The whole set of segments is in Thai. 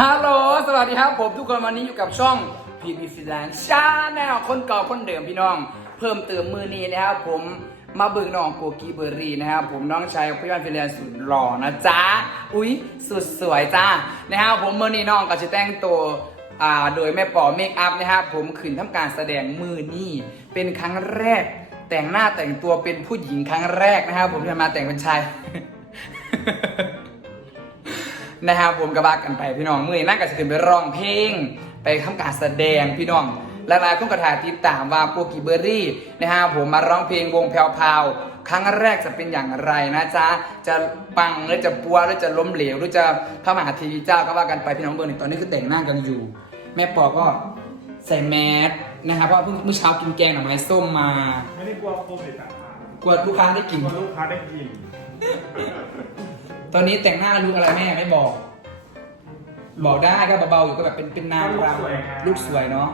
ฮัลโหล สวัสดีครับ ผมทุกคนวันนี้อยู่กับช่องพีพีฟิแลนซ์ชาแนลคนเก่าคนเดิมพี่น้อง เพิ่มเติมมือนี้นะครับผมมาเบิ่งน้องโกกีเบอร์รี่นะครับผมน้องชายพี่บ้านฟิแลนซ์สุดหล่อนะจ๊ะ อุ๊ย สุดสวยจ้านะครับผมมือนี้น้องก็จะแต่งตัวอ่าโดยแม่ปอเมคอัพนะครับผมขืนทำการแสดงมือนี้เป็นครั้งแรก แต่งหน้าแต่งตัวเป็นผู้หญิงครั้งแรกนะครับผมที่มาแต่งเป็นชาย นะครับผมก็บากันไปพี่น้องมื่อนี้นั่งก็จะขึ้นไปร้องเพลง ไปทำการแสดงพี่น้องหลายๆคนก็ถ่ายติดตามว่าโกกิเบอร์รี่นะครับผมมาร้องเพลงวงแพรวๆครั้งแรกจะเป็นอย่างไรนะจ๊ะ จะปังหรือจะปัวหรือจะล้มเหลวหรือจะพระมหาเทีวีเจ้าก็ว่ากันไปพี่น้องเบอร์หนึ่งตอนนี้คือแต่งหน้ากันอยู่ แม่ปอก็ใส่แมสนะครับเพราะเพิ่งเมื่อเช้ากินแกงหน่อไม้ส้มมา ไม่ได้กลัวโควิดอะกลัวลูกค้าได้กลิ่นกลัวลูกค้าได้กิน ตอนนี้แต่งหน้าลูกอะไรแม่ไม่บอก บอกได้ก็เบาๆอยู่ก็แบบเป็นเป็นนางรำลูกสวยเนาะ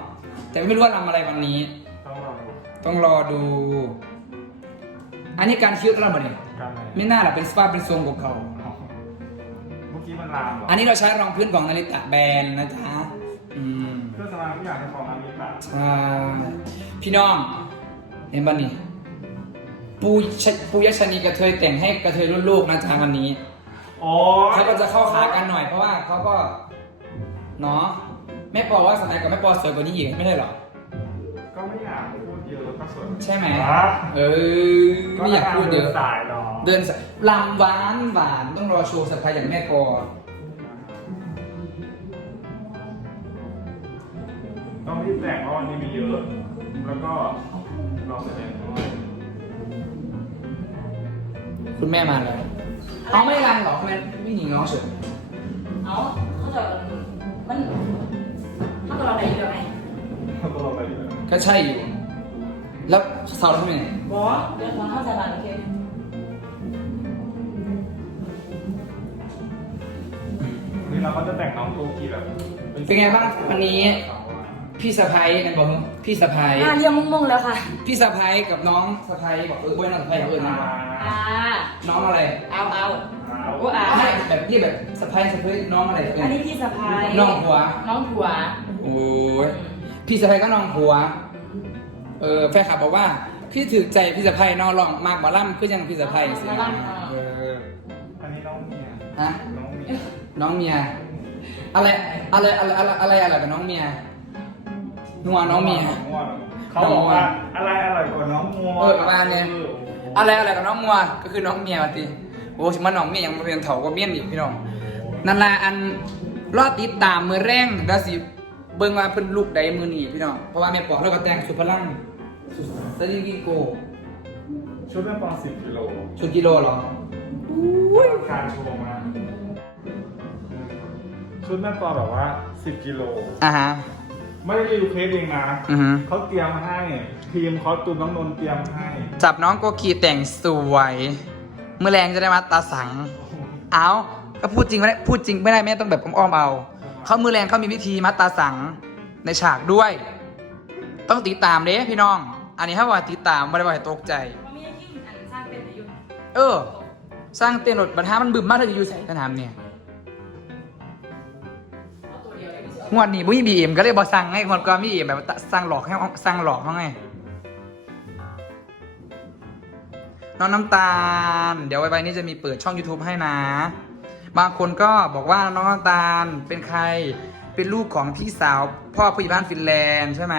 แต่ไม่รู้ว่าทำอะไรวันนี้ ต้องรอดูต้องรอดู อันนี้การคิ้วเราเหมือนกันไหนไม่น่าหรอกเป็นสปาเป็นทรงของเขาเมื่อกี้มันลามเหรออันนี้เราใช้รองพื้นของนาริตะแบรนด์นะจ๊ะอืม เครื่องสำอางทุกอย่างในของอามิตะใช่พี่น้องเห็นบ้านี่ปูชปูยชนีกระเทยแต่งให้กระเทยรุ่นลูกนะจ๊ะวันนี้ อ๋อเขาก็จะเข้าขากันหน่อยเพราะว่าเขาก็เนาะแม่ปอว่าสมัยกับแม่ปอสวยกว่านี้อีกไม่ใช่เหรอ ก็ไม่อยากพูดเยอะก็สวยใช่ไหมครับเออไม่อยากพูดเยอะสายดอกเดินสายลำหวานหวานต้องรอโชว์สัพพายอย่างแม่ปอต้องรีบแต่งเพราะวันนี้มีเยอะ แล้วก็รอแสดงด้วยคุณแม่มาแล้ว เอาไม่รังเหรอทำไมไม่หนีน้องเฉยเอาเขาจะมันถ้าเราได้อยู่ไหมแล้วก็รอไปดีกว่าก็ใช่อยู่ แล้วเสาร์ทำไงบอสเดี๋ยวฟังเข้าใจบ้างโอเคนี่เราก็จะแต่งน้องโกกีแบบ เป็นไงบ้างวันนี้ พี่สะพ้ายกันบอกพี่สะพ้ายอ่าเรียงมุ่งๆแล้วค่ะ พี่สะพ้ายกับน้องสะพ้ายบอกเออบ้วยน้องสะพ้ายเออนะอ่า น้องอะไรเอาเอาเอาโอ้อ่าไม่แบบพี่แบบสะพ้ายสะพ้ายน้องอะไรเอออันนี้พี่สะพายน้องผัว น้องผัว โอ้ยพี่สะพ้ายก็น้องผัว เออแฟนคลับบอกว่า พี่ถือใจพี่สะพ้ายน้องลองมากหมาล่ำคือยังพี่สะพ้ายสิเอออันนี้น้องเมียฮะน้องเมียน้องเมียอะไรอะไรอะไรอะไรอะไรอะไรกับน้องเมีย นัวน้องเมียง่วงเขาบอกว่าอะไรอร่อยกว่าน้องงัวเออประมาณเนี้ย อะไรอะไรกับน้องมัวก็คือน้องเมียมาติโอ้ชิมันน้องเมียยังมาเป็นเถากว่าเมียนอีกพี่น้องนั่นละอันรอดติดตามมือแรงแล้วสิเบิ่งว่าเพิ่นลูกใดมือนี่พี่น้องเพราะว่าแม่ปอกเราก็แต่งสุดพลังสุดสลิงกิโก ชุดแม่ปองสิบกิโลชุดกิโลเหรอการโชว์มาชุดแม่ปอแบบว่าสิบกิโลอ่าฮะ ไม่ได้รีวิวเคสเองนะอือฮึ เขาเตรียมให้ ทีมคอสตูมน้องนนท์เตรียมให้ จับน้องโกกีแต่งสวยมือแรงจะได้มาตาสัง เอาก็พูดจริงไม่ได้พูดจริงไม่ได้แม่ต้องแบบอ้อมๆเอา เขามือแรงเขามีวิธีมัดตาสังในฉากด้วย ต้องติดตามเด้พี่น้อง อันนี้ถ้าว่าติดตามไม่ได้ว่าให้ตกใจว่ามีที่อันสร้างเป็นอายุเออ สร้างเตียนรถบรรทัดมันบึมมากเลยอยู่ใส่กันถามเนี่ย งวดนี้บุ้ยบีเอ็มก็เลยบอกสั่งให้คนก็มีเอ็มแบบว่าสั่งหลอกให้สั่งหลอกเขาไงน้องน้ำตาล เดี๋ยวไว้ๆนี้จะมีเปิดช่อง YouTube ให้นะ บางคนก็บอกว่าน้องน้ำตาลเป็นใครเป็นลูกของพี่สาว พ่อผู้ใหญ่บ้านฟินแลนด์ใช่ไหม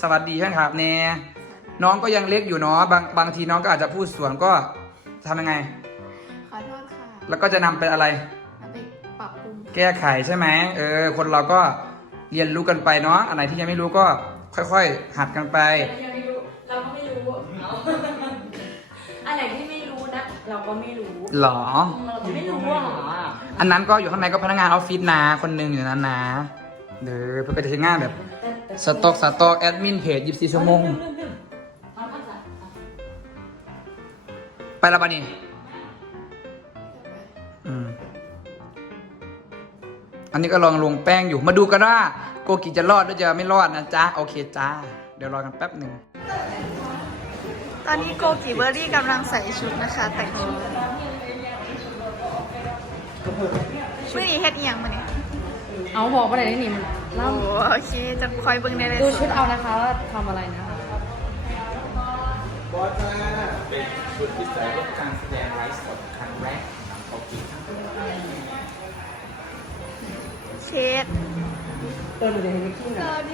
สวัสดีท่านครับเน่น้องก็ยังเล็กอยู่เนาะบางบางทีน้องก็อาจจะพูดสวนก็ทำยังไง ขอโทษค่ะ แล้วก็จะนำเป็นอะไร แก้ไขใช่ไหมเออ คนเราก็เรียนรู้กันไปเนาะอันไหนที่ยังไม่รู้ก็ค่อยๆ หัดกันไปเรายังไม่รู้ เราก็ไม่รู้เอาอันไหนที่ไม่รู้นะ เราก็ไม่รู้ หรอ เราก็ไม่รู้อะอันนั้นก็อยู่ข้างในก็พนักงานออฟฟิศนะคนหนึ่งอยู่ในนั้นนะเดี๋ยวเพื่อไปทำงานแบบสต็อกสต็อกแอดมินเพจ24ชั่วโมงเอาเข้าใจไปและปะนี่ อันนี้ก็ลองลงแป้งอยู่มาดูกันว่าโกกิจะรอดหรือจะไม่รอดนะจ๊ะโอเคจ้า เดี๋ยวรอกันแป๊บหนึ่งตอนนี้โกกิเบอร์รี่กำลังใส่ชุดนะคะ แต่งชุดมื่อนี้เฮ็ดเอียงมาเนี่ยเอาบอกว่าอะไรได้นี่มันโอ้เล่าโอเค จะคอยเบิ่งในเลยดูชุดเอานะคะว่าทำอะไรนะคะเป็นชุดที่ใส่ร่วมการแสดงไลฟ์สดครั้งแรก เช็ดเออหนูเดี๋ยวให้พี่สนะวัสดี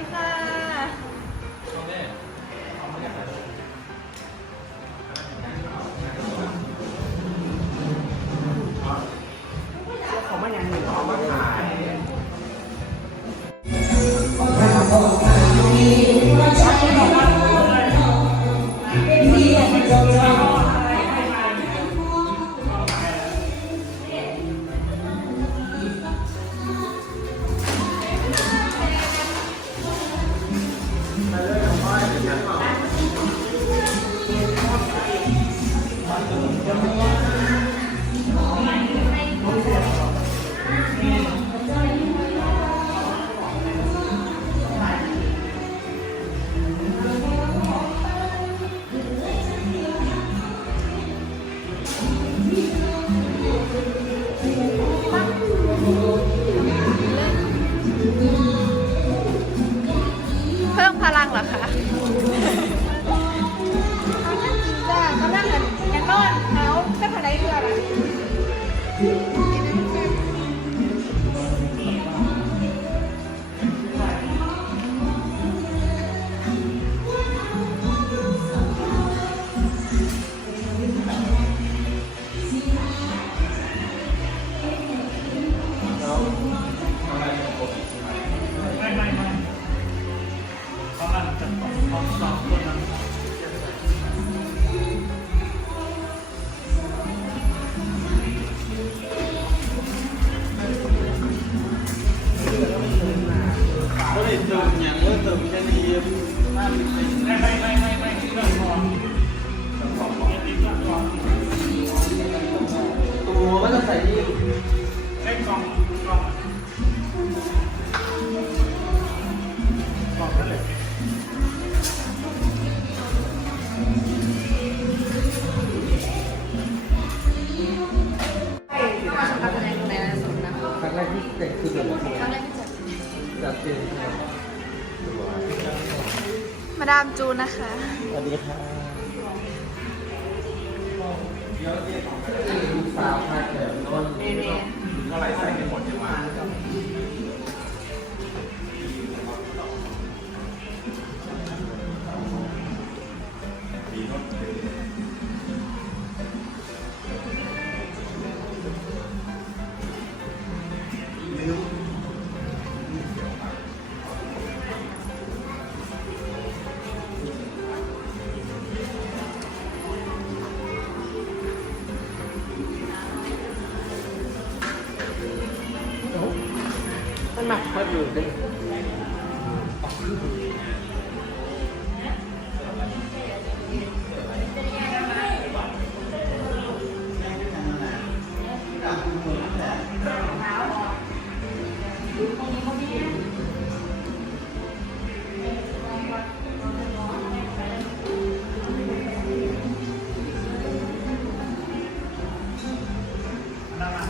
ค่ะ มาดามจูนนะคะ สวัสดีค่ะสาวพาแถวโน้นเนเน่เท่าไหร่ใส่กันหมดจะมามันหมักเพิ่มอยู่ด้วย นี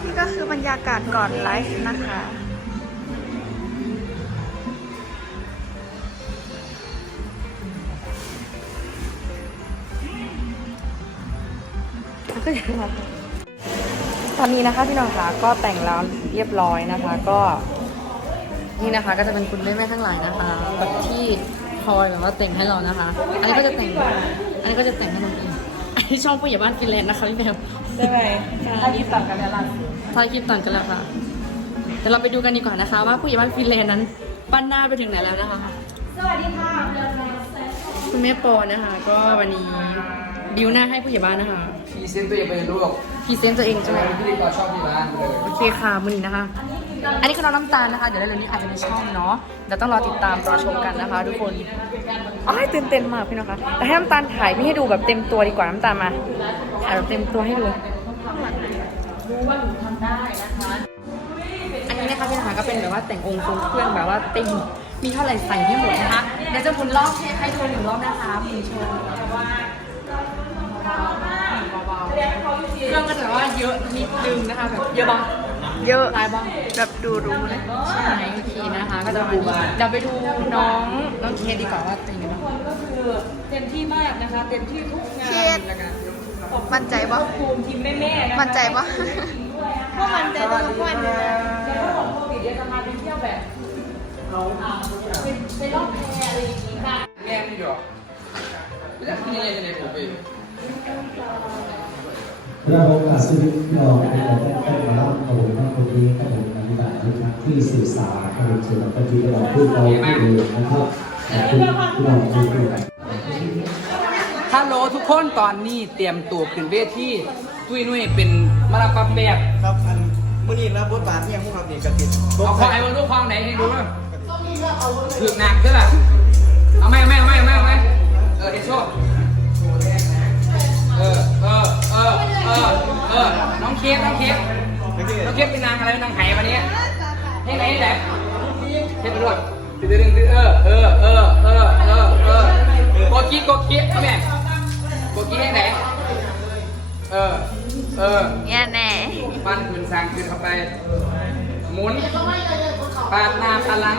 ่ก็คือบรรยากาศก่อนไลฟ์นะคะ ตอนนี้นะคะพี่น้องคะก็แต่งแล้วเรียบร้อยนะคะ ก็ นี่นะคะ ก็จะเป็นคุณแม่แม่ข้างหลังนะคะแบบที่คอยแบบว่าแต่งให้เรานะคะ อันนี้ก็จะแต่ง อันนี้ก็จะแต่งให้คนอื่นอันนี้ช่องผู้ใหญ่บ้านฟินแลนด์นะคะพี่แมวได้ไหมอันนี้ตัดกันแล้วล่ะถ่ายคลิปต่างกันแล้วค่ะเดี๋ยวเราไปดูกันดีกว่านะคะ ว่าผู้ใหญ่บ้านฟินแลนด์นั้นปั้นหน้าไปถึงไหนแล้วนะคะ สวัสดีค่ะคุณแม่ปอนะคะ ก็วันนี้ บิวหน้าให้ผู้ใหญ่บ้านนะคะพรีเซนต์ตัวเองไปในรูปพรีเซนต์ตัวเองใช่ไหมพิธีกรชอบที่ร้านเลยโอเคค่ะมือนี้นะคะ อันนี้คือน้องน้ำตาลนะคะ เดี๋ยวเร็วๆนี้อาจจะมีช่องเนาะเดี๋ยวต้องรอติดตามรอชมกันนะคะ ทุกคนอ้ายตื่นเต้นมากพี่น้องคะแต่ให้น้ำตาลถ่ายไม่ให้ดูแบบเต็มตัวดีกว่าน้ำตาลมาถ่ายแบบเต็มตัวให้ดูอันนี้นะคะพี่นะคะก็เป็นแบบว่าแต่งองค์ทรงเครื่องแบบว่าเต็มมีเท่าไหร่ใส่ให้หมดนะคะเดี๋ยวจะหมุนรอบให้ดูหนึ่งรอบนะคะหมุนโชว์ เบาๆเครื่องก็จะแบบว่าเยอะนิดนึงนะคะแบบเยอะบ้างเยอะลายบ้างแบบดูรู้เลยใช่โอเคนะคะ ก็จะมาดูเดี๋ยวไปดูน้องน้องเคสดีกว่าว่าเป็นยังไงบ้างก็คือเต็มที่มากนะคะเต็มที่ทุกงานเคสนะคะมั่นใจปะภูมิทีมแม่ๆนะคะมั่นใจปะพวกมันใจตัวทุกวันเลยนะเดี๋ยวของโควิดเดี๋ยวจะพาไปเที่ยวแบบเอาไปไปล่องแพอะไรอย่างงี้ค่ะแง่ไม่ดอกไม่ได้ที่นี่ยังไงผมเอง เราโอกาสชีวิตเราเป็นเราได้ได้มาเล่าขบวนการคนนี้ขบวนการวิบัตินะครับที่สื่อสารขบวนสื่อการที่เราพูดเราพูดเองนะครับขอบคุณที่เราพูดด้วยฮัลโหลทุกคนตอนนี้เตรียมตัวขึ้นเวทีตุ้ยนุ้ยเป็นมาราปาแปบครับอันมื่อนี้รับทบาทที่ยังพวกเราเด็กกับติดเอาควายมาลูกควายไหนให้ดูมั้งถึกหนักใช่ป่ะเอาไหมเอาไหมเอาไหมเอาไมเอาไหมเออเอโชเออเออ เออ เออ เออ น้องเค้กน้องเค้กน้องเค้กเป็นนางอะไรเป็นนางไหวันนี้ให้ไหนให้ไหนเค้กไปด้วยดึงดึงดึงเออ เออ เออ เออ เออ เออโกกี้โกกี้เอาแม่โกกี้ให้ไหนเออ เออเนี่ยแน่ปั้นคืนสร้างคืนเข้าไป หมุนปาดหน้าปาดหลัง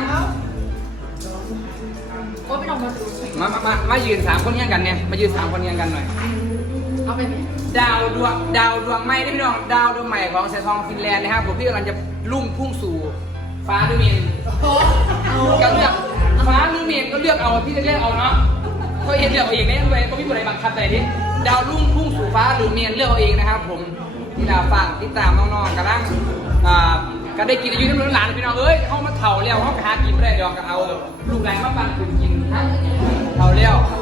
โอ้ยไม่ต้องมาดูมามามามายืนสามคนเงี้ยกันเนี่ย มายืนสามคนเงี้ยกันหน่อย เอาไปไหมดาวดวงดาวดวงใหม่ได้พี่น้องดาวดวงใหม่ของเซซองฟินแลนด์นะครับผมที่กำลังจะลุ่งพุ่งสู่ฟ้าหรือเมนก็เลือกฟ้าหรือเมนก็เลือกเอาพี่จะเลือกเอาเนาะเขาเองเลือกเอาเองเนี่ยเลยก็ไม่มีอะไรบังคับแต่ที่ดาวลุ่งพุ่งสู่ฟ้าหรือเมนเลือกเอาเองนะครับ ผมที่ดาวฟังติดตามน้องๆกำลังอ่าก็ได้กินอายุน้ำหลานพี่น้องเอ้ยเขามาเถ่าแล้วเขาไปหากินไม่ได้ดอกก็เอาลูกหลานมาปั่นคุณกินเถ่าแล้วส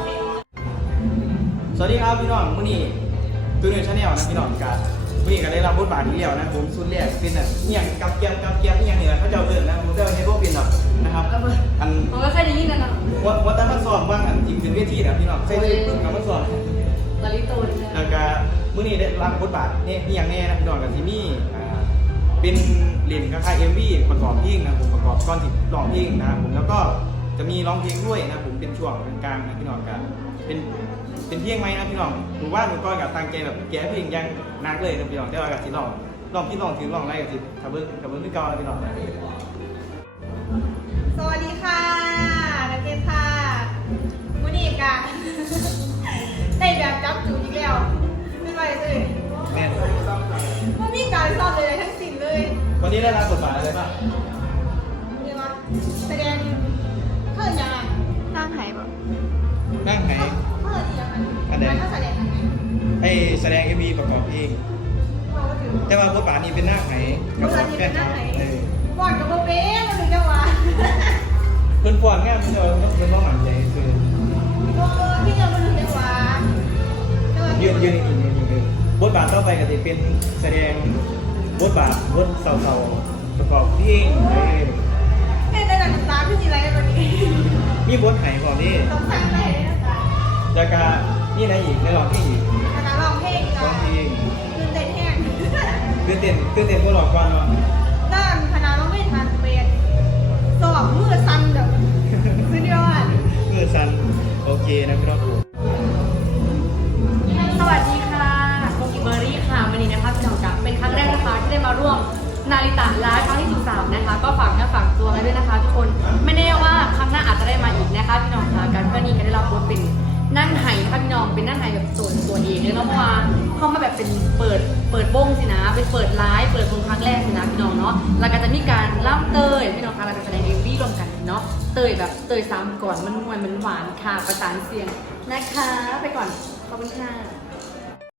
วัสดีครับพี่น้องมื่อนี้ตัวหนึ่งชาแนลนะพี่น้องกันมื่อนี้ก็ได้รับบทบาทที่เดียวนะผมสุดแรกเป็นแบบเอียงกับเกียมกับเกียมเอียงนี่แหละเขาจะเอาเรื่องนะผมจะเอาในพวกเป็นหรอกนะครับอันผมก็เคยได้ยินกันเนาะวัดวัดตั้งมาสอนบ้างอันจริงเป็นเวทีนะพี่น้องใช่ใช่ปึ้งกับมาสอนลาลิโตนี่นะแล้วก็มื่อนี้ได้รับบทบาทนี่นี่อย่างแน่นะพี่น้องกับที่นี่อ่าเป็นเล่นคล้ายๆเอ็มวีประกอบเพลงนะผมประกอบก้อนที่ร้องเพลงนะครับผมแล้วก็จะมีร้องเพลงด้วยนะผมเป็นช่วงกลางๆนะพี่น้องกันเป็น เป็นเพียงไหมนะพี่น้องหนูว่าหนูก็กับตั้งใจแบบแก้เพลงอยังหนักเลยนะพี่น้องแต่ว่ากับที่ลองลองพี่ลองถือลองไล่กับที่ทับเบิ้งทับเบิ้งพี่เก่านะพี่น้องสวัสดีค่ะนักเรียนค่ะวันนี้กะได้แบบจับจูอีกแล้วไม่ไหวเลยแม่นว่ามีการสอนเลยทั้งสิ้นเลย วันนี้ได้รับบทบาทอะไรบ้างเรียกว่าแสดงเพิ่มยังไงนั่งไหปะนั่งไหนเพิ่มยัง ไงอันไหนมันก็แสดงยังไงให้แสดงเอ็มวีประกอบเพลงเราก็ถือ แต่ว่าบทบาทนี้เป็นนั่งไหนเวลาที่เป็นนั่งไหน เออก่อนกับโบเบ้มาถึงจะว่าเพื่อนฟอนงานพี่น้องเพื่อนน้องหมันใจคือโบที่จะมาถึงจะว่าแต่ว่ายืนยืนอีกยืนอีกยืนบทบาทต่อไปก็จะเป็นแสดงบทบาทบทเศร้าๆประกอบเพลงเออให้ได้หนังตาขึ้นทีไรแบบนี้มีบทไหนก่อนนี่ต้องสั่งไปให้ได้หนังตาแล้วก็ นี่นะอีกในร้องเพลงอีกคณะร้องเพลงร้กัองเพลงตื่นเต้นแห้งตื่นเต้นตื่นเต้นพวกเราก่อนเนาะด้านคณะร้องเพลงทางเป็นสอบมือสั่นแบบสุดยอดมือสันโอเคนะพี่น้อง สวัสดีค่ะโกกิเบอรี่ค่ะวันนี้นะคะพี่น้องกับเป็นครั้งแรกนะคะที่ได้มาร่วมนาริตะไลฟ์ครั้งที่13นะคะ ก็ฝากเนื้อฝากตัวกันด้วยนะคะ ทุกคนไม่แน่ว่าครั้งหน้าอาจจะได้มาอีกนะคะพี่น้องค่ะการเพื่อนนี้ก็ได้รับบทเป็น นั่งไห้นะคะพี่น้องเป็นนั่งไห้แบบส่วนตัวเองเลยเนาะเพราะว่าเข้ามาแบบเป็นเปิดเปิดวงสินะเป็นเปิดไลฟ์เปิดวงครั้งแรกสินะพี่น้องเนาะแล้วก็จะมีการล่ำเตยพี่น้องคะเราจะแสดงเอ็มวีรวมกันเนาะเตยแบบเตยซ้ำก่อนมันมวยมันหวานค่ะประสานเสียงนะคะ ไปก่อนขอบคุณค่ะ